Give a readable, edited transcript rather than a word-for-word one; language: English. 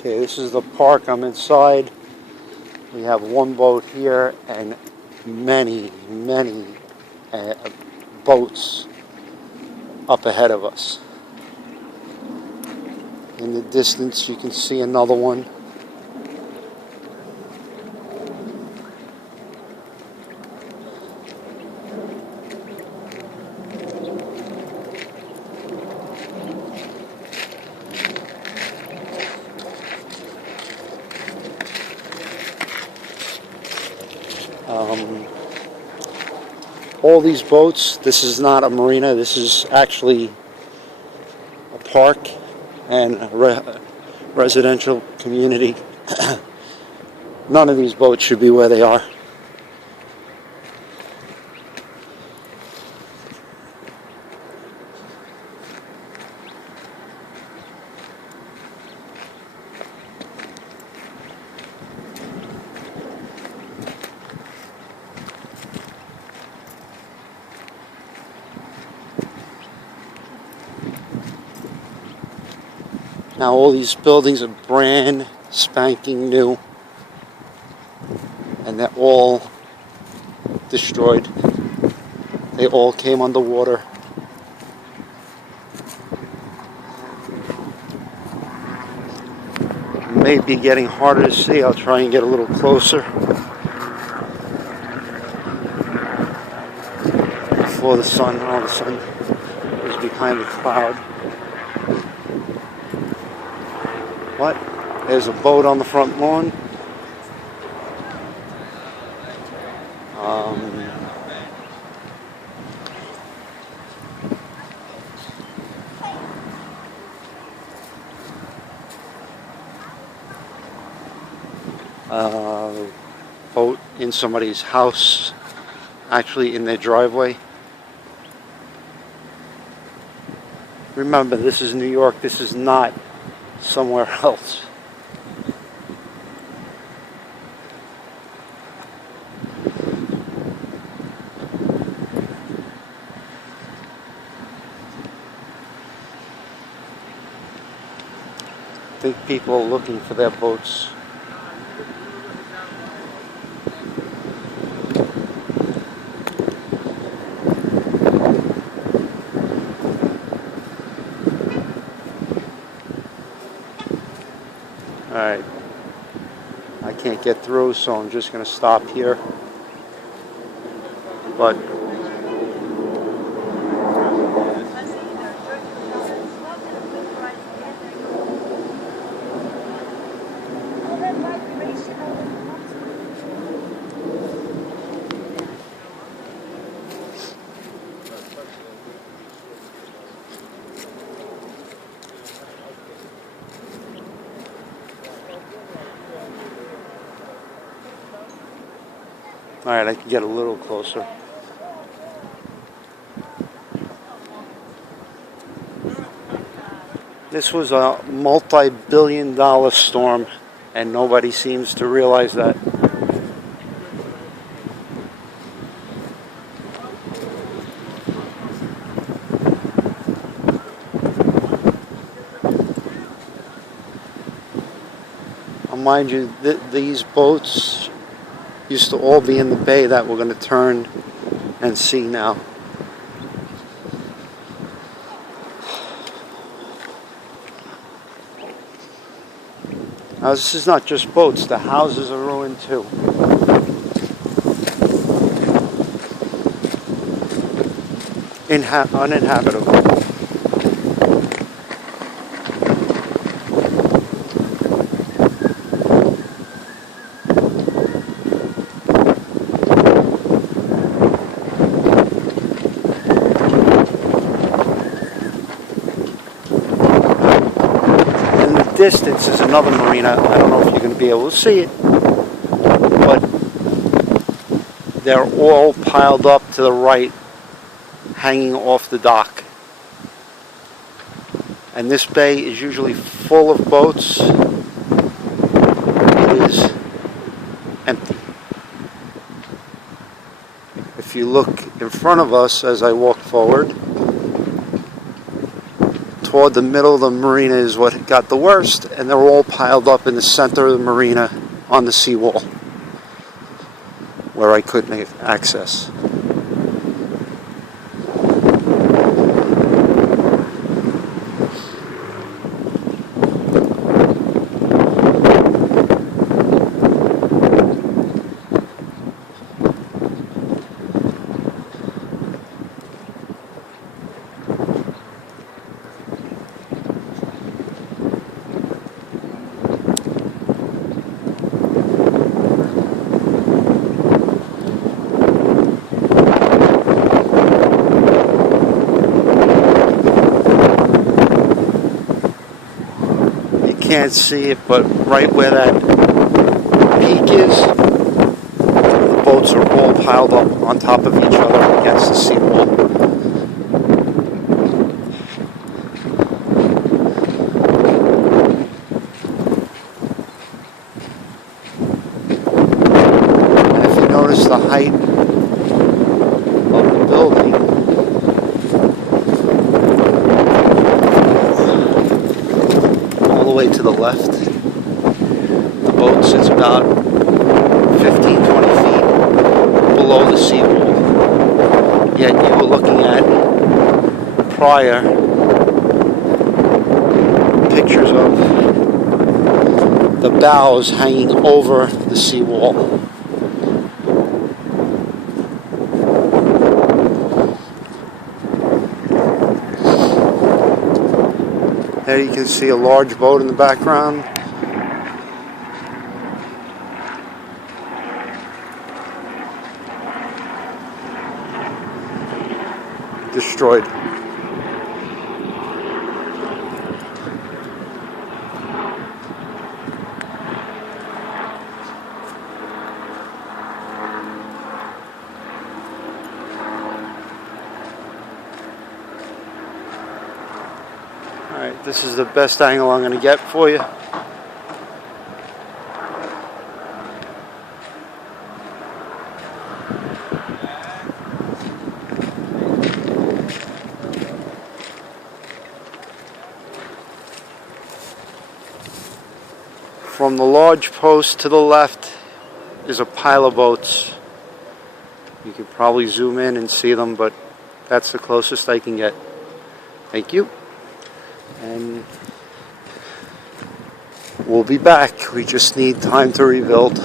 Okay, this is the park. I'm inside. We have one boat here and many boats up ahead of us. In the distance you can see another one. All these boats, this is not a marina, this is actually a park and a residential community. None of these boats should be where they are. Now all these buildings are brand spanking new, and they're all destroyed. They all came underwater. It may be getting harder to see. I'll try and get a little closer before the sun. Oh, the sun is behind the cloud. What? There's a boat on the front lawn. Boat in somebody's house, actually in their driveway. Remember, this is New York. This is not somewhere else. I think people are looking for their boats. Alright, I can't get through, so I'm just going to stop here. But alright, I can get a little closer. This was a multi-billion-dollar storm, and nobody seems to realize that. Mind you, these boats used to all be in the bay that we're going to turn and see now. Now this is not just boats, the houses are ruined too. Uninhabitable. Distance is another marina. I don't know if you're going to be able to see it, but they're all piled up to the right, hanging off the dock. And this bay is usually full of boats. It is empty. If you look in front of us as I walk forward toward the middle of the marina is what got the worst, and they're all piled up in the center of the marina on the seawall where I couldn't access. Can't see it, but right where that peak is, the boats are all piled up on top of each other against the seawall. And if you notice the height of the building, way to the left, the boat sits about 15-20 feet below the seawall, yet you were looking at prior pictures of the bows hanging over the seawall. There you can see a large boat in the background. Destroyed. Alright, this is the best angle I'm going to get for you. From the large post to the left is a pile of boats. You can probably zoom in and see them, but that's the closest I can get. Thank you. And we'll be back. We just need time to rebuild.